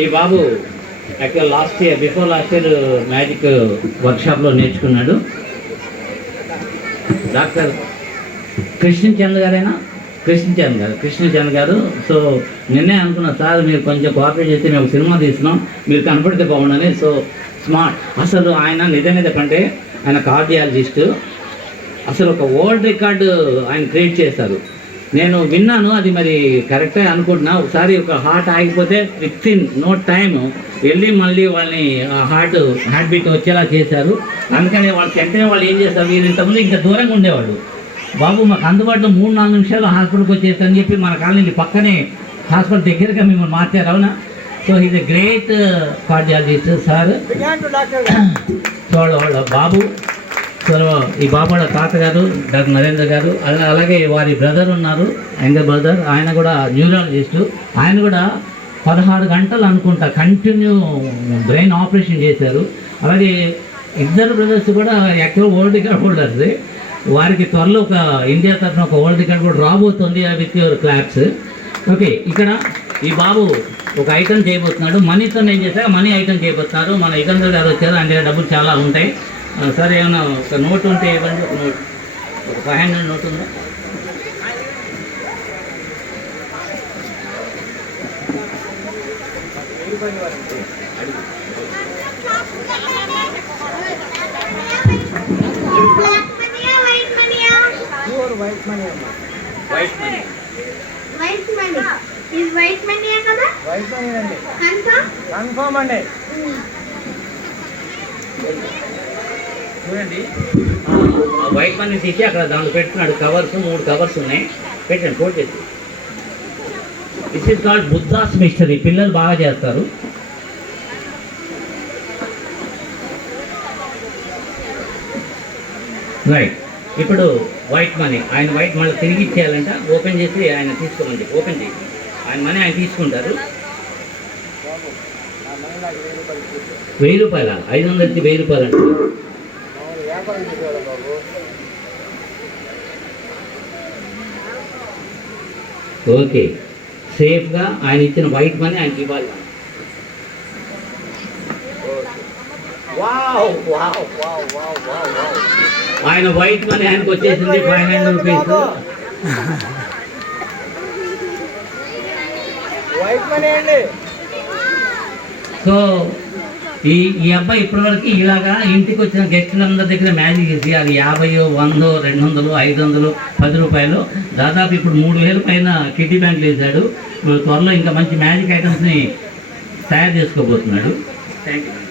ఈ బాబు actual last year before last year magic వర్క్షాప్లో నేర్చుకున్నాడు. Doctor కృష్ణచంద్ గారేనా? కృష్ణచంద్ గారు కృష్ణచంద్ గారు. సో నిన్నే అనుకున్నా సార్ మీరు కొంచెం కోఆపరేట్ చేస్తే మేము సినిమా తీస్తున్నాం. మీరు కనపడితే బాగుండని. సో స్మార్ట్ అసలు ఆయన నిజంగా చెప్పంటే ఆయన కార్డియాలజిస్ట్ అసలు ఒక వరల్డ్ రికార్డు ఆయన క్రియేట్ చేశారు. నేను విన్నాను అది మరి కరెక్టే అనుకుంటున్నా. ఒకసారి ఒక హార్ట్ ఆగిపోతే విత్ ఇన్ నో టైం వెళ్ళి మళ్ళీ వాళ్ళని హార్ట్ హార్ట్ బీట్ వచ్చేలా చేశారు. అందుకని వాళ్ళు వెంటనే వాళ్ళు ఏం చేస్తారు? వీళ్ళు ఇంతకుముందు ఇంకా దూరంగా ఉండేవాళ్ళు. బాబు మాకు అందుబాటులో మూడు నాలుగు నిమిషాలు హాస్పిటల్కి వచ్చేస్తారని చెప్పి మన కాలనీ పక్కనే హాస్పిటల్ దగ్గరగా మిమ్మల్ని మార్చారు అవునా? So is a great cardiologist sir so బాబు. ఈ బాబు తాతగారు డాక్టర్ నరేంద్ర గారు అలా అలాగే వారి బ్రదర్ ఉన్నారు యంగర్ బ్రదర్. ఆయన కూడా న్యూరాలజిస్టు. ఆయన కూడా పదహారు గంటలు అనుకుంటా కంటిన్యూ బ్రెయిన్ ఆపరేషన్ చేశారు. అలాగే ఇద్దరు బ్రదర్స్ కూడా యాక్చువల్ వరల్డ్ రికార్డ్ హోల్డర్స్. వారికి త్వరలో ఒక ఇండియా తరఫున ఒక వరల్డ్ రికార్డ్ కూడా రాబోతుంది విత్ యువర్ క్లాప్స్. ఓకే ఇక్కడ ఈ బాబు ఒక ఐటమ్ చేయబోతున్నాడు. మనీతో ఏం చేశాక మనీ ఐటమ్ చేయబోతున్నారు. మన ఇకందర్ గారు వచ్చారు. ఆయన డబ్బులు చాలా ఉంటాయి. సరే ఏమన్నా ఒక నోట్ ఉంటే ఇవ్వండి. ఒక నోట్. ఒక ఫైవ్ హండ్రెడ్ నోట్ ఉందా? బ్లాక్ మనీయా వైట్ మనీయా వైట్ మనీ వైట్ మనీ ఇది వైట్ మనీయా కదా వైట్ మనీ అండి. కన్ఫర్మ్ కన్ఫర్మ్ అండి చూడండి. ఆ వైట్ మనీ తీసి అక్కడ దాంట్లో పెట్టుకున్నాడు. కవర్స్ మూడు కవర్స్ ఉన్నాయి. పెట్టండి కోట్ చేసి. This is called Buddha's mystery పిల్లలు బాగా చేస్తారు. రైట్ ఇప్పుడు వైట్ మనీ. ఆయన వైట్ మళ్ళీ తిరిగి ఇచ్చేయాలంట. ఓపెన్ చేసి ఆయన తీసుకోమని చెప్పి ఓపెన్ చేసి ఆయన మనీ ఆయన తీసుకుంటారు. వెయ్యి రూపాయల? ఐదు వందలకి వెయ్యి రూపాయలు అంటారు ఓకే సేఫ్గా ఆయన ఇచ్చిన వైట్ మనీ ఆయనకి ఇవ్వాలి wow wow wow wow wow wow ఆయన వైట్ మనీ ఆయనకు వచ్చేసింది five hundred rupees white money అండి సో ఈ ఈ అబ్బాయి ఇప్పటివరకు ఇలాగా ఇంటికి వచ్చిన గెస్టులందరి దగ్గర మ్యాజిక్ చేసి అది యాభై వందో రెండు వందలు ఐదు వందలు పది రూపాయలు. దాదాపు ఇప్పుడు మూడు వేల పైన కిడ్డీ బ్యాంకులు వేశాడు. ఇప్పుడు త్వరలో ఇంకా మంచి మ్యాజిక్ ఐటమ్స్ని తయారు చేసుకోబోతున్నాడు. Thank you